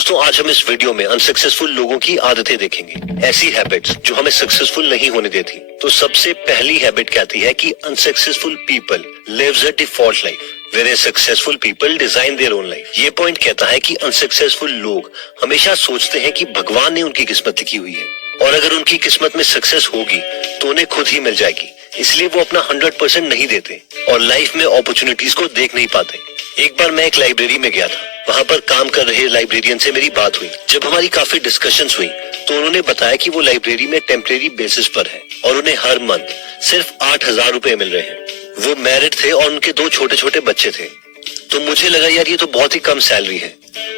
दोस्तों आज हम इस वीडियो में अनसक्सेसफुल लोगों की आदतें देखेंगे, ऐसी हैबिट्स जो हमें सक्सेसफुल नहीं होने देती। तो सबसे पहली हैबिट कहती है कि unsuccessful people lives a default life whereas successful people design their own life। ये पॉइंट कहता है कि अनसक्सेसफुल लोग हमेशा सोचते हैं कि भगवान ने उनकी किस्मत लिखी हुई है और अगर उनकी किस्मत में सक्सेस होगी तो उन्हें खुद ही मिल जाएगी, इसलिए वो अपना 100% नहीं देते और लाइफ में अपॉर्चुनिटीज को देख नहीं पाते। एक बार मैं एक लाइब्रेरी में गया था, वहाँ पर काम कर रहे लाइब्रेरियन से मेरी बात हुई। जब हमारी काफी डिस्कशंस हुई तो उन्होंने बताया कि वो लाइब्रेरी में टेम्परेरी बेसिस पर है और उन्हें हर मंथ सिर्फ 8,000 रुपए मिल रहे हैं। वो मैरिड थे और उनके 2 छोटे छोटे बच्चे थे। तो मुझे लगा यार ये तो बहुत ही कम सैलरी है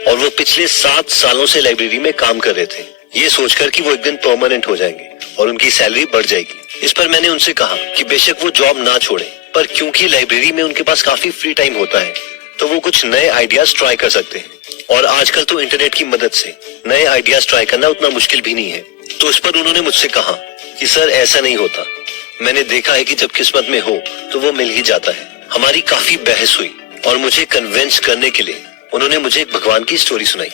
और वो पिछले 7 सालों से लाइब्रेरी में काम कर रहे थे, ये सोचकर कि वो एक दिन परमानेंट हो जाएंगे और उनकी सैलरी बढ़ जाएगी। इस पर मैंने उनसे कहा कि बेशक वो जॉब ना छोड़े, पर क्योंकि लाइब्रेरी में उनके पास काफी फ्री टाइम होता है तो वो कुछ नए आइडियाज ट्राई कर सकते हैं और आजकल तो इंटरनेट की मदद से नए आइडियाज ट्राई करना उतना मुश्किल भी नहीं है। तो इस पर उन्होंने मुझसे कहा कि सर ऐसा नहीं होता, मैंने देखा है कि जब किस्मत में हो तो वो मिल ही जाता है। हमारी काफी बहस हुई और मुझे कन्विंस करने के लिए उन्होंने मुझे एक भगवान की स्टोरी सुनाई।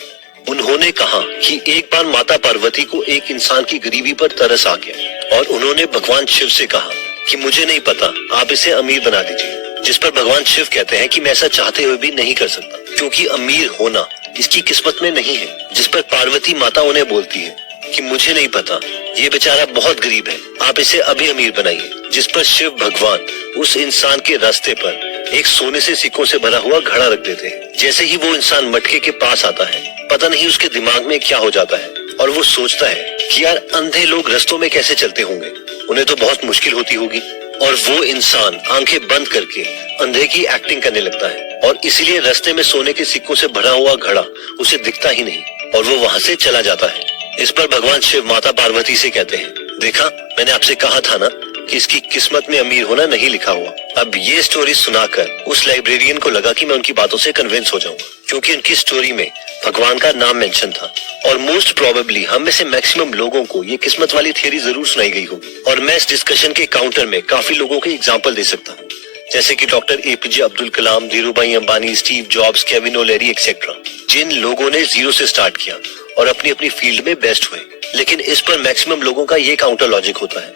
उन्होंने कहा कि एक बार माता पार्वती को एक इंसान की गरीबी पर तरस आ गया और उन्होंने भगवान शिव से कहा कि मुझे नहीं पता, आप इसे अमीर बना दीजिए। जिस पर भगवान शिव कहते हैं कि मैं ऐसा चाहते हुए भी नहीं कर सकता क्योंकि अमीर होना इसकी किस्मत में नहीं है। जिस पर पार्वती माता उन्हें बोलती है कि मुझे नहीं पता, ये बेचारा बहुत गरीब है, आप इसे अभी अमीर बनाइए। जिस पर शिव भगवान उस इंसान के रास्ते पर एक सोने से सिक्कों से भरा हुआ घड़ा रख देते हैं। जैसे ही वो इंसान मटके के पास आता है, पता नहीं उसके दिमाग में क्या हो जाता है और वो सोचता है कि यार अंधे लोग रास्तों में कैसे चलते होंगे, उन्हें तो बहुत मुश्किल होती होगी। और वो इंसान आंखें बंद करके अंधे की एक्टिंग करने लगता है और इसीलिए रास्ते में सोने के सिक्कों से भरा हुआ घड़ा उसे दिखता ही नहीं और वो वहाँ से चला जाता है। इस पर भगवान शिव माता पार्वती से कहते हैं, देखा मैंने आपसे कहा था ना कि इसकी किस्मत में अमीर होना नहीं लिखा हुआ। अब ये स्टोरी सुनाकर उस लाइब्रेरियन को लगा कि मैं उनकी बातों से कन्विंस हो जाऊंगा क्योंकि उनकी स्टोरी में भगवान का नाम मेंशन था और मोस्ट प्रोबेबली हम में से मैक्सिमम लोगों को ये किस्मत वाली थियरी जरूर सुनाई गई होगी। और मैं इस डिस्कशन के काउंटर में काफी लोगों के एग्जाम्पल दे सकता हूँ, जैसे कि doctor APJ Abdul Kalam, Dhirubhai Ambani, Steve Jobs, Kevin O'Leary etcetera, जिन लोगों ने 0 से स्टार्ट किया और अपनी अपनी फील्ड में बेस्ट हुए। लेकिन इस पर मैक्सिमम लोगों का ये काउंटर लॉजिक होता है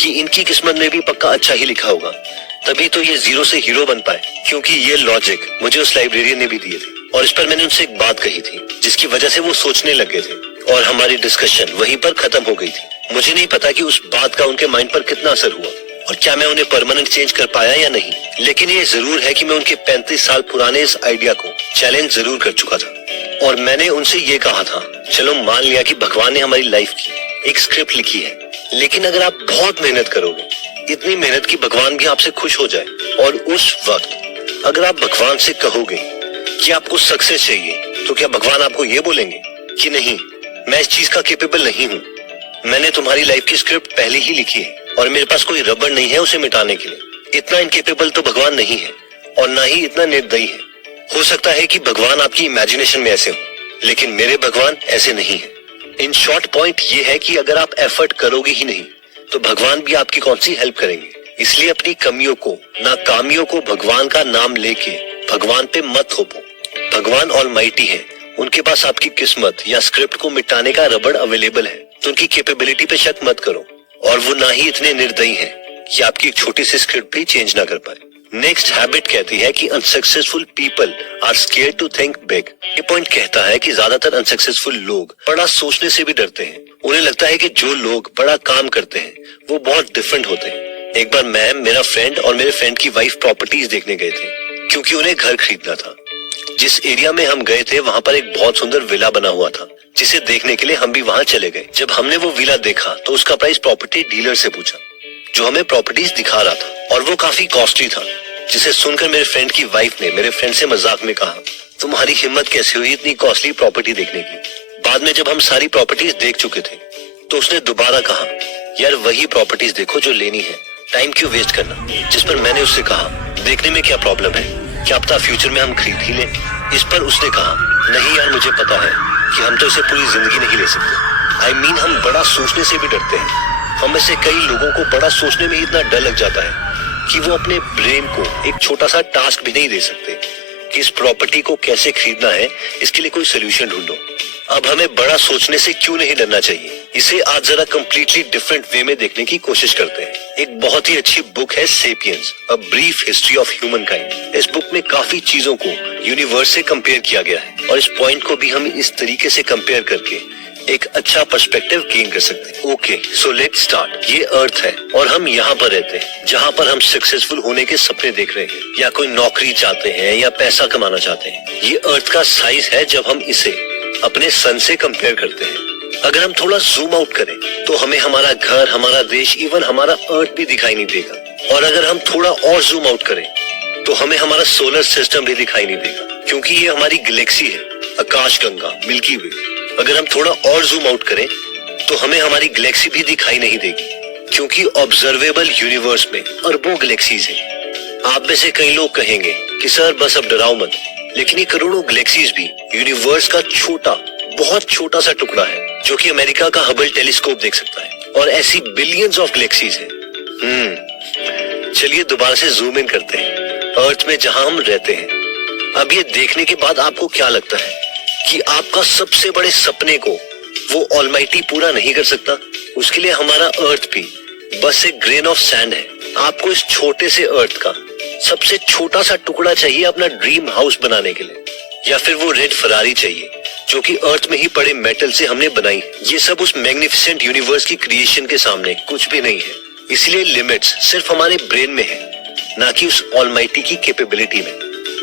कि इनकी किस्मत में भी पक्का अच्छा ही लिखा होगा, तभी तो ये 0 से हीरो बन पाए। क्योंकि ये लॉजिक मुझे उस लाइब्रेरियन ने भी दिए थे और इस पर मैंने उनसे एक बात कही थी जिसकी वजह से वो सोचने लगे थे और हमारी डिस्कशन वहीं पर खत्म हो गई थी। मुझे नहीं पता कि उस बात का उनके माइंड पर कितना असर हुआ और क्या मैं उन्हें परमानेंट चेंज कर पाया या नहीं, लेकिन ये जरूर है कि मैं उनके 35 साल पुराने इस आइडिया को चैलेंज जरूर कर चुका था। और मैंने उनसे ये कहा था, चलो मान लिया कि भगवान ने हमारी लाइफ की एक स्क्रिप्ट लिखी है, लेकिन अगर आप बहुत मेहनत करोगे, इतनी मेहनत की भगवान भी आपसे खुश हो जाए और उस वक्त अगर आप भगवान से कहोगे कि आपको सक्सेस चाहिए तो क्या भगवान आपको ये बोलेंगे कि नहीं, मैं इस चीज का कैपेबल नहीं हूँ, मैंने तुम्हारी लाइफ की स्क्रिप्ट पहले ही लिखी है और मेरे पास कोई रबड़ नहीं है उसे मिटाने के लिए। इतना इनकेपेबल तो भगवान नहीं है और ना ही इतना निर्दयी है। हो सकता है कि भगवान आपकी इमेजिनेशन में ऐसे हो, लेकिन मेरे भगवान ऐसे नहीं है। इन शॉर्ट पॉइंट ये है कि अगर आप एफर्ट करोगे ही नहीं तो भगवान भी आपकी कौन सी हेल्प करेंगे। इसलिए अपनी कमियों को, नाकामियों को भगवान का नाम लेके भगवान पे मत थोपो। भगवान ऑलमाइटी है, उनके पास आपकी किस्मत या स्क्रिप्ट को मिटाने का रबड़ अवेलेबल है, तो उनकी कैपेबिलिटी पे शक मत करो। और वो ना ही इतने निर्दयी हैं कि आपकी एक छोटी सी स्क्रिप्ट भी चेंज ना कर पाए। नेक्स्ट हैबिट कहती है कि unsuccessful people are scared to think big. ये पॉइंट कहता है कि ज्यादातर अनसक्सेसफुल लोग बड़ा सोचने से भी डरते हैं। उन्हें लगता है कि जो लोग बड़ा काम करते हैं वो बहुत डिफरेंट होते हैं। एक बार मैं, मेरा फ्रेंड और मेरे फ्रेंड की वाइफ प्रॉपर्टीज देखने गए थे क्योंकि उन्हें घर खरीदना था। जिस एरिया में हम गए थे वहाँ पर एक बहुत सुंदर विला बना हुआ था जिसे देखने के लिए हम भी वहाँ चले गए। जब हमने वो विला देखा तो उसका प्राइस प्रॉपर्टी डीलर से पूछा जो हमें प्रॉपर्टीज दिखा रहा था और वो काफी कॉस्टली था, जिसे सुनकर मेरे फ्रेंड की वाइफ ने मेरे फ्रेंड से मजाक में कहा, तुम्हारी हिम्मत कैसे हुई इतनी कॉस्टली प्रॉपर्टी देखने की। बाद में जब हम सारी प्रॉपर्टीज देख चुके थे तो उसने दोबारा कहा, यार वही प्रॉपर्टीज देखो जो लेनी है, टाइम क्यों वेस्ट करना। जिस पर मैंने उससे कहा, देखने में क्या प्रॉब्लम है, क्या पता फ्यूचर में हम खरीद ही लें। इस पर उसने कहा, नहीं यार मुझे पता है कि हम तो इसे पूरी जिंदगी नहीं ले सकते। हम बड़ा सोचने से भी डरते हैं। हम में से कई लोगों को बड़ा सोचने में इतना डर लग जाता है कि वो अपने ब्रेन को एक छोटा सा टास्क भी नहीं दे सकते कि इस प्रॉपर्टी को कैसे खरीदना है, इसके लिए कोई सोल्यूशन ढूंढो। अब हमें बड़ा सोचने से क्यों नहीं डरना चाहिए। इसे आज जरा कम्प्लीटली डिफरेंट वे में देखने की कोशिश करते हैं। एक बहुत ही अच्छी बुक है sapiens, a brief history of human kind. इस बुक में काफी चीजों को यूनिवर्स से कंपेयर किया गया है और इस पॉइंट को भी हम इस तरीके से कंपेयर करके एक अच्छा पर्सपेक्टिव गेन कर सकते हैं। Okay, so let's start. ये अर्थ है और हम यहाँ पर रहते हैं, जहाँ पर हम सक्सेसफुल होने के सपने देख रहे हैं या कोई नौकरी चाहते हैं या पैसा कमाना चाहते हैं। ये अर्थ का साइज है जब हम इसे अपने सन से कंपेयर करते हैं। अगर हम थोड़ा जूम आउट करें तो हमें हमारा घर, हमारा देश, इवन हमारा अर्थ भी दिखाई नहीं देगा। और अगर हम थोड़ा और जूम आउट करें तो हमें हमारा सोलर सिस्टम भी दिखाई नहीं देगा, क्योंकि ये हमारी गैलेक्सी है, आकाशगंगा, मिल्की वे। अगर हम थोड़ा और जूम आउट करें तो हमें हमारी गैलेक्सी भी दिखाई नहीं देगी, क्योंकि ऑब्जर्वेबल यूनिवर्स में अरबों गैलेक्सीज हैं। आप में से कई लोग कहेंगे कि सर बस अब डराओ मत, लेकिन ये करोड़ों गैलेक्सीज भी यूनिवर्स का छोटा, बहुत छोटा सा टुकड़ा है जो कि अमेरिका का हबल टेलीस्कोप देख सकता है। और ऐसी बिलियंस ऑफ गैलेक्सीज हैं। चलिए दोबारा से जूम इन करते हैं अर्थ में जहां हम रहते हैं। अब ये देखने के बाद आपको क्या लगता है कि आपका सबसे बड़े सपने को वो ऑलमाइटी पूरा नहीं कर सकता? उसके लिए हमारा अर्थ भी बस एक ग्रेन ऑफ सैंड है। आपको इस छोटे से अर्थ का सबसे छोटा सा टुकड़ा चाहिए अपना ड्रीम हाउस बनाने के लिए, या फिर वो रेड फरारी चाहिए जो कि अर्थ में ही पड़े मेटल से हमने बनाई। ये सब उस मैग्निफिसेंट यूनिवर्स की क्रिएशन के सामने कुछ भी नहीं है। इसलिए लिमिट्स सिर्फ हमारे ब्रेन में है, ना कि उस ऑलमाइटी की कैपेबिलिटी में।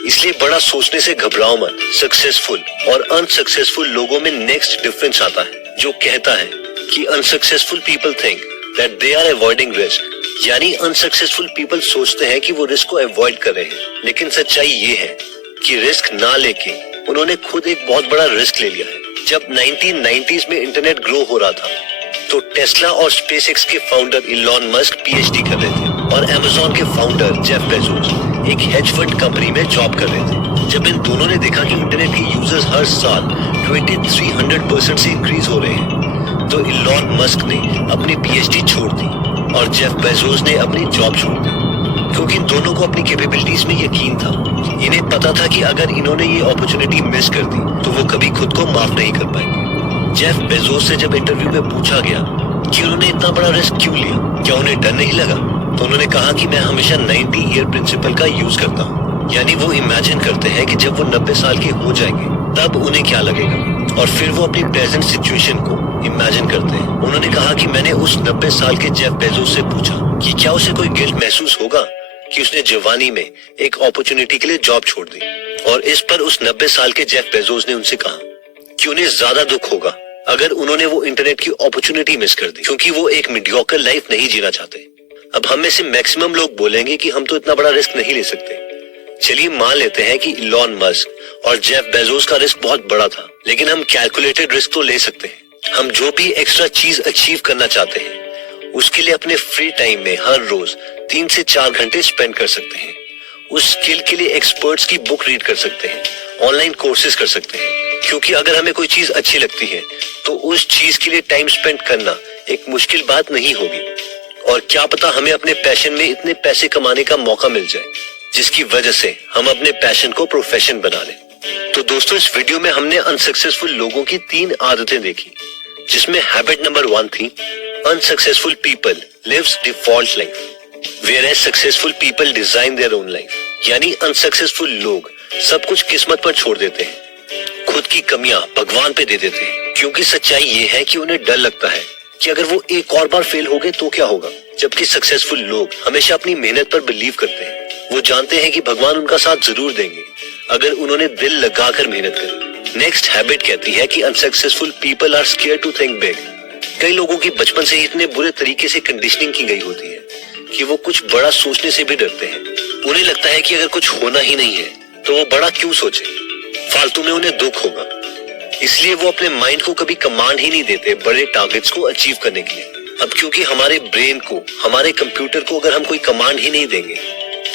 इसलिए बड़ा सोचने से घबराओ मत। सक्सेसफुल और अनसक्सेसफुल लोगों में नेक्स्ट डिफरेंस आता है, जो कहता है कि unsuccessful people think that they are avoiding risk, यानी अनसक्सेसफुल पीपल सोचते हैं कि वो रिस्क को अवॉइड कर रहे हैं। लेकिन सच्चाई ये है कि रिस्क ना लेके उन्होंने खुद एक बहुत बड़ा रिस्क ले लिया है। जब 1990s में इंटरनेट ग्रो हो रहा था तो टेस्ला और स्पेसएक्स के फाउंडर इलॉन मस्क पीएचडी कर रहे थे और अमेज़न के फाउंडर जेफ बेजोस एक हेज फंड कंपनी में जॉब कर रहे थे। जब इन दोनों ने देखा कि इंटरनेट के यूजर्स हर साल 2300% से इंक्रीज हो रहे हैं, तो इलॉन मस्क ने अपनी पीएचडी छोड़ दी और जेफ बेजोस ने अपनी जॉब छोड़ दी, क्योंकि इन दोनों को अपनी कैपेबिलिटीज में यकीन था। इन्हें पता था कि अगर इन्होंने ये अपॉर्चुनिटी मिस कर दी तो वो कभी खुद को माफ नहीं कर पाएंगे। जेफ बेजोस से जब इंटरव्यू में पूछा गया कि उन्होंने इतना बड़ा रिस्क क्यों लिया, क्या उन्हें डर नहीं लगा, तो उन्होंने कहा कि मैं हमेशा 90 ईयर प्रिंसिपल का यूज करता हूँ। यानी वो इमेजिन करते हैं कि जब वो 90 साल के हो जाएंगे तब उन्हें क्या लगेगा, और फिर वो अपनी प्रेजेंट सिचुएशन को इमेजिन करते हैं। उन्होंने कहा कि मैंने उस 90 साल के जेफ बेजोस से पूछा कि क्या उसे कोई गिल्ट महसूस होगा कि उसने जवानी में एक अपॉर्चुनिटी के लिए जॉब छोड़ दी। और इस पर उस 90 साल के जेफ बेजोस ने उनसे कहा कि उन्हें ज्यादा दुख होगा अगर उन्होंने वो इंटरनेट की अपॉर्चुनिटी मिस कर दी, क्योंकि वो एक मीडियोकर लाइफ नहीं जीना चाहते। अब हम में से मैक्सिमम लोग बोलेंगे कि हम तो इतना बड़ा रिस्क नहीं ले सकते। चलिए मान लेते हैं कि इलॉन मस्क और जेफ बेजोस का रिस्क बहुत बड़ा था, लेकिन हम कैलकुलेटेड रिस्क तो ले सकते हैं। हम जो भी एक्स्ट्रा चीज अचीव करना चाहते हैं उसके लिए अपने फ्री टाइम में हर रोज 3 से 4 घंटे स्पेंड कर सकते हैं। उस स्किल के लिए एक्सपर्ट्स की बुक रीड कर सकते हैं, ऑनलाइन कोर्सेज कर सकते हैं, क्योंकि अगर हमें कोई चीज अच्छी लगती है तो उस चीज के लिए टाइम स्पेंड करना एक मुश्किल बात नहीं होगी। और क्या पता हमें अपने पैशन में इतने पैसे कमाने का मौका मिल जाए जिसकी वजह से हम अपने पैशन को प्रोफेशन बना लें। तो दोस्तों, इस वीडियो में हमने अनसक्सेसफुल लोगों की 3 आदतें देखी, जिसमें हैबिट नंबर 1 थी unsuccessful people lives default life whereas successful people design their own life. यानी अनसक्सेसफुल लोग सब कुछ किस्मत पर छोड़ देते हैं, खुद की कमियां भगवान पे दे देते हैं, क्योंकि सच्चाई ये है कि उन्हें डर लगता है कि अगर वो एक और बार फेल हो गए तो क्या होगा। जबकि सक्सेसफुल लोग हमेशा अपनी मेहनत पर बिलीव करते हैं। वो जानते हैं कि भगवान उनका साथ जरूर देंगे अगर उन्होंने दिल लगाकर मेहनत करी। नेक्स्ट हैबिट कहती है कि unsuccessful people are scared to think big. कई लोगों की बचपन से इतने बुरे तरीके से कंडीशनिंग की गई होती है कि वो कुछ बड़ा सोचने से भी डरते हैं। उन्हें लगता है कि अगर कुछ होना ही नहीं है तो वो बड़ा क्यों सोचे, फालतू में उन्हें दुख होगा। इसलिए वो अपने माइंड को कभी कमांड ही नहीं देते बड़े टारगेट्स को अचीव करने के लिए। अब क्योंकि हमारे ब्रेन को, हमारे कंप्यूटर को अगर हम कोई कमांड ही नहीं देंगे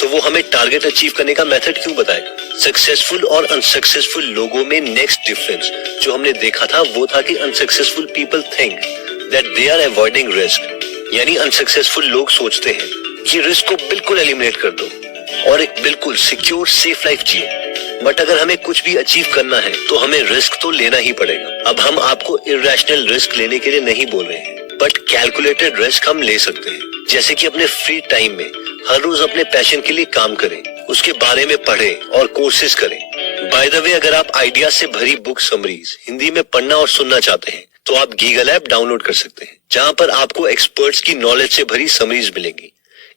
तो वो हमें टारगेट अचीव करने का मेथड क्यों बताएगा। सक्सेसफुल और अनसक्सेसफुल लोगों में नेक्स्ट डिफरेंस जो हमने देखा था वो था कि unsuccessful people think that they are avoiding risk. यानी अनसक्सेसफुल लोग सोचते हैं कि रिस्क को बिल्कुल एलिमिनेट कर दो और एक बिल्कुल secure safe life Jio. But अगर हमें कुछ भी अचीव करना है तो हमें रिस्क तो लेना ही पड़ेगा। अब हम आपको इरेशनल रिस्क लेने के लिए नहीं बोल रहे हैं, बट कैलकुलेटेड रिस्क हम ले सकते हैं। जैसे कि अपने फ्री टाइम में हर रोज अपने पैशन के लिए काम करें, उसके बारे में पढ़ें और कोर्सेज करें। बाय द वे, अगर आप आइडिया से भरी बुक समरीज हिंदी में पढ़ना और सुनना चाहते हैं तो आप गीगल ऐप डाउनलोड कर सकते हैं, जहां पर आपको एक्सपर्ट्स की नॉलेज से भरी समरीज मिलेंगी।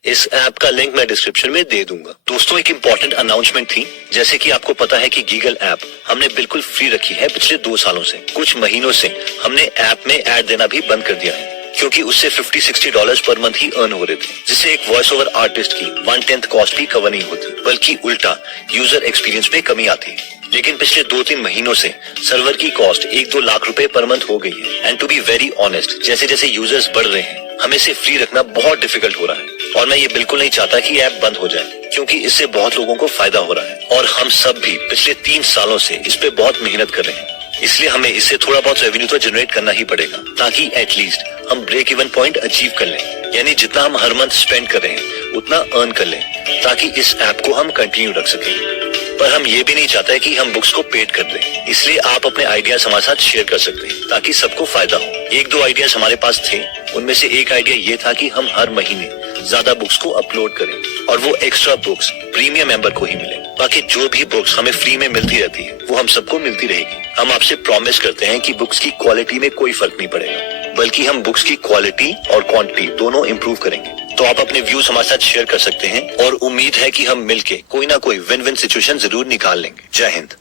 इस ऐप का लिंक मैं डिस्क्रिप्शन में दे दूंगा। दोस्तों, एक इम्पोर्टेंट अनाउंसमेंट थी। जैसे कि आपको पता है कि गीगल ऐप हमने बिल्कुल फ्री रखी है पिछले 2 सालों से। कुछ महीनों से हमने ऐप में ऐड देना भी बंद कर दिया है, क्योंकि उससे $50-60 पर मंथ ही अर्न हो रहे थे, जिससे एक वॉइस ओवर आर्टिस्ट की 1/10 कॉस्ट भी कवर नहीं होती, बल्कि उल्टा यूजर एक्सपीरियंस में कमी आती है। लेकिन पिछले 2-3 महीनों से सर्वर की कॉस्ट 1-2 लाख रुपए पर मंथ हो गई है। And to be very honest, जैसे जैसे यूजर्स बढ़ रहे हैं, हमें इसे फ्री रखना बहुत डिफिकल्ट हो रहा है। और मैं ये बिल्कुल नहीं चाहता कि ऐप बंद हो जाए, क्योंकि इससे बहुत लोगों को फायदा हो रहा है और हम सब भी पिछले 3 सालों से इस पे बहुत मेहनत कर रहे हैं। इसलिए हमें इससे थोड़ा बहुत रेवेन्यू तो जनरेट करना ही पड़ेगा, ताकि एटलीस्ट हम ब्रेक इवन पॉइंट अचीव कर लें। यानी जितना हम हर मंथ स्पेंड कर रहे हैं उतना अर्न कर लें, ताकि इस ऐप को हम कंटिन्यू रख सकें। पर हम ये भी नहीं चाहते कि हम बुक्स को पेड कर दें, इसलिए आप अपने आइडियाज हमारे साथ शेयर कर सकते हैं, ताकि सबको फायदा हो। 1-2 आइडियाज हमारे पास थे, उनमें से एक आइडिया ये था कि हम हर महीने ज्यादा बुक्स को अपलोड करें और वो एक्स्ट्रा बुक्स प्रीमियम मेंबर को ही मिले। बाकी जो भी बुक्स हमें फ्री में मिलती रहती है वो हम सबको मिलती रहेगी। हम आपसे प्रॉमिस करते हैं कि बुक्स की क्वालिटी में कोई फर्क नहीं पड़ेगा, बल्कि हम बुक्स की क्वालिटी और क्वांटिटी दोनों इंप्रूव करेंगे। तो आप अपने व्यूज हमारे साथ शेयर कर सकते हैं और उम्मीद है कि हम मिलके कोई ना कोई विन विन सिचुएशन जरूर निकाल लेंगे। जय हिंद।